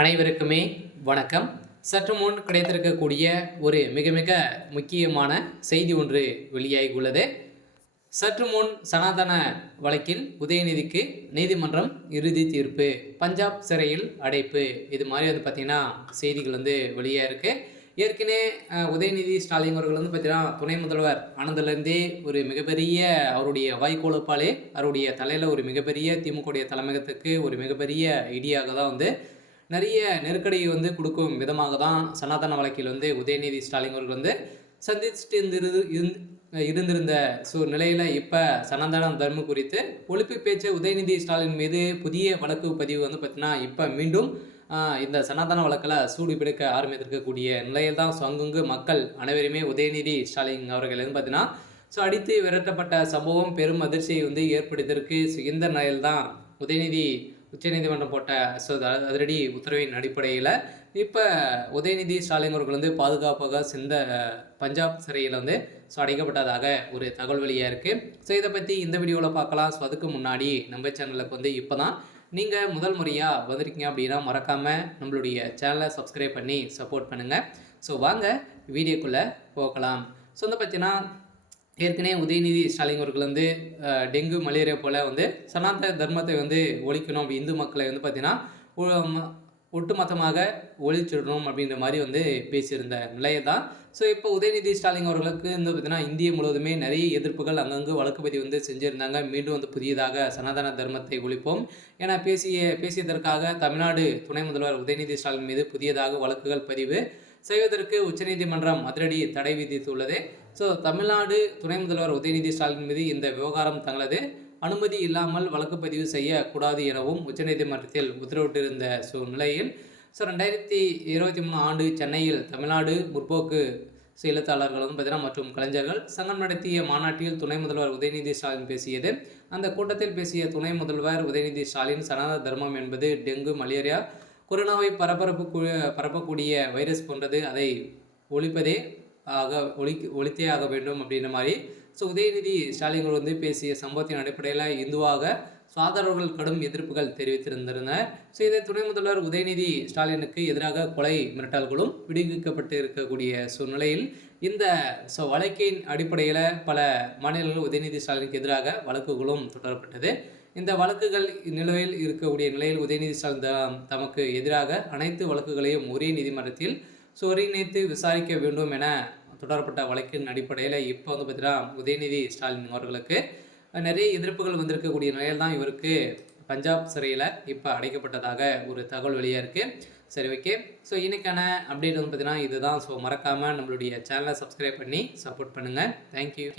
அனைவருக்குமே வணக்கம். சற்று முன் கிடைத்திருக்கக்கூடிய ஒரு மிக மிக முக்கியமான செய்தி ஒன்று வெளியாகியுள்ளது. சற்று முன் சனாதன வழக்கில் உதயநிதிக்கு நீதிமன்றம் இறுதி தீர்ப்பு, பஞ்சாப் சிறையில் அடைப்பு, இது மாதிரி பார்த்திங்கன்னா செய்திகள் வெளியாக இருக்குது. ஏற்கனவே உதயநிதி ஸ்டாலின் அவர்கள் பார்த்திங்கன்னா துணை முதல்வர் ஆனந்திலிருந்தே ஒரு மிகப்பெரிய அவருடைய வாய்க்கோலப்பாலே அவருடைய தலையில் ஒரு மிகப்பெரிய திமுக தலைமையகத்துக்கு ஒரு மிகப்பெரிய இடியாக தான் நிறைய நெருக்கடியை கொடுக்கும் விதமாக தான் சனாதன வழக்கில் உதயநிதி ஸ்டாலின் அவர்கள் சந்திச்சுட்டு இருந்திருந்த நிலையில் இப்போ சனாதன தர்மம் குறித்து ஒழிப்பு பேச்சு உதயநிதி ஸ்டாலின் மீது புதிய வழக்கு பதிவு பார்த்தீங்கன்னா இப்போ மீண்டும் இந்த சனாதன வழக்கில் சூடு பிடிக்க ஆரம்பித்திருக்கக்கூடிய நிலையில் தான் அங்கங்கு மக்கள் அனைவருமே உதயநிதி ஸ்டாலின் அவர்கள் பார்த்தீங்கன்னா அடித்து விரட்டப்பட்ட சம்பவம் பெரும் அதிர்ச்சியை ஏற்படுத்தியிருக்கு. இந்த நிலையில் தான் உதயநிதி உச்சநீதிமன்றம் போட்ட அதிரடி உத்தரவின் அடிப்படையில் இப்போ உதயநிதி ஸ்டாலின் அவர்கள் பாதுகாப்பாக பஞ்சாப் சிறையில் அடைக்கப்பட்டதாக ஒரு தகவல் வெளியாக இருக்குது. இதை பற்றி இந்த வீடியோவில் பார்க்கலாம். அதுக்கு முன்னாடி நம்ம சேனலுக்கு இப்போ தான் நீங்கள் முதல் முறையாக வந்திருக்கீங்க அப்படின்னா மறக்காமல் நம்மளுடைய சேனலை சப்ஸ்கிரைப் பண்ணி சப்போர்ட் பண்ணுங்கள். வாங்க வீடியோக்குள்ளே போகலாம். பார்த்தீங்கன்னா ஏற்கனவே உதயநிதி ஸ்டாலின் அவர்கள் டெங்கு மலேரியா போல் சனாதன தர்மத்தை ஒழிக்கணும், அப்படி இந்து மக்களை பார்த்திங்கன்னா ஒட்டுமொத்தமாக ஒழிச்சிடணும் அப்படின்ற மாதிரி பேசியிருந்த நிலையை தான். இப்போ உதயநிதி ஸ்டாலின் அவர்களுக்கு பார்த்திங்கன்னா இந்திய முழுவதுமே நிறைய எதிர்ப்புகள் அங்கங்கு வழக்கு பதிவு செஞ்சுருந்தாங்க. மீண்டும் புதியதாக சனாதன தர்மத்தை ஒழிப்போம் என பேசியதற்காக தமிழ்நாடு துணை முதல்வர் உதயநிதி ஸ்டாலின் மீது புதியதாக வழக்குகள் பதிவு செய்வதற்கு உச்சநீதிமன்றம் அதிரடி தடை விதித்துள்ளது. தமிழ்நாடு துணை முதல்வர் உதயநிதி ஸ்டாலின் மீது இந்த விவகாரம் தங்களது அனுமதி இல்லாமல் வழக்கு பதிவு செய்யக்கூடாது எனவும் உச்சநீதிமன்றத்தில் உத்தரவிட்டிருந்த நிலையில் 2023 ஆண்டு சென்னையில் தமிழ்நாடு முற்போக்கு எழுத்தாளர்கள் பார்த்தீங்கன்னா மற்றும் கலைஞர்கள் சங்கம் நடத்திய மாநாட்டில் துணை முதல்வர் உதயநிதி ஸ்டாலின் பேசியது. அந்த கூட்டத்தில் பேசிய துணை முதல்வர் உதயநிதி ஸ்டாலின் சனாதன தர்மம் என்பது டெங்கு மலேரியா கொரோனாவை பரப்பக்கூடிய வைரஸ் போன்றது, அதை ஒழித்தே ஆக வேண்டும் அப்படின்ற மாதிரி உதயநிதி ஸ்டாலின் பேசிய சம்பவத்தின் அடிப்படையில் இந்துவாக சாதாரணர்கள் கடும் எதிர்ப்புகள் தெரிவித்திருந்தனர். இதை துணை முதல்வர் உதயநிதி ஸ்டாலினுக்கு எதிராக கொலை மிரட்டல்களும் விடுவிக்கப்பட்டு இருக்கக்கூடிய சூழ்நிலையில் இந்த வழக்கின் அடிப்படையில் பல மாநிலங்கள் உதயநிதி ஸ்டாலினுக்கு எதிராக வழக்குகளும் தொடரப்பட்டது. இந்த வழக்குகள் நிலுவையில் இருக்கக்கூடிய நிலையில் உதயநிதி ஸ்டாலின் தமக்கு எதிராக அனைத்து வழக்குகளையும் ஒரே நீதிமன்றத்தில் ஒருங்கிணைத்து விசாரிக்க வேண்டும் என தொடரப்பட்ட வழக்கின் அடிப்படையில் இப்போ பார்த்தீங்கன்னா உதயநிதி ஸ்டாலின் அவர்களுக்கு நிறைய எதிர்ப்புகள் வந்திருக்கக்கூடிய நிலையில் தான் இவருக்கு பஞ்சாப் சிறையில் இப்போ அடைக்கப்பட்டதாக ஒரு தகவல் வெளியாக இருக்குது. ஓகே. இன்னைக்கான அப்டேட் பார்த்தீங்கன்னா இதுதான். மறக்காமல் நம்மளுடைய சேனலை சப்ஸ்கிரைப் பண்ணி சப்போர்ட் பண்ணுங்கள். தேங்க்யூ.